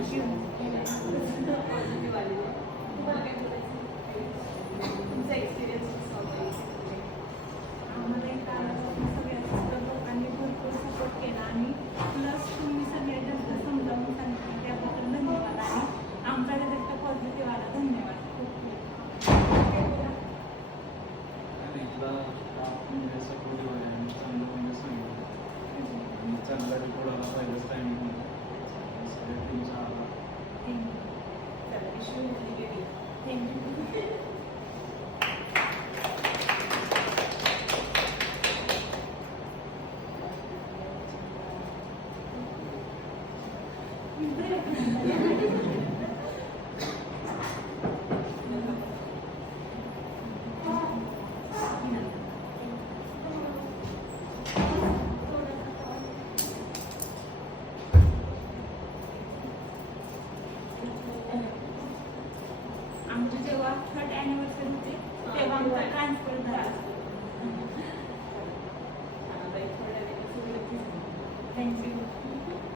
Positive आलेली आहे. तुम्हाला काय बोलायचं? तुमचा एक्सपिरियन्स आम्हाला एक सगळ्या लोकांनी भरपूर सपोर्ट केला आणि प्लस तुम्ही सगळ्या समजावून सांगितलं त्याबद्दल धन्यवाद आणि आमचा रिझल्ट पॉझिटिव्ह आला. धन्यवाद. खूप चांगला रिपोर्ट आला पहिल्याच टायमिंग थँक्यू. आमची जेव्हा 3rd anniversary होती तेव्हा आमचा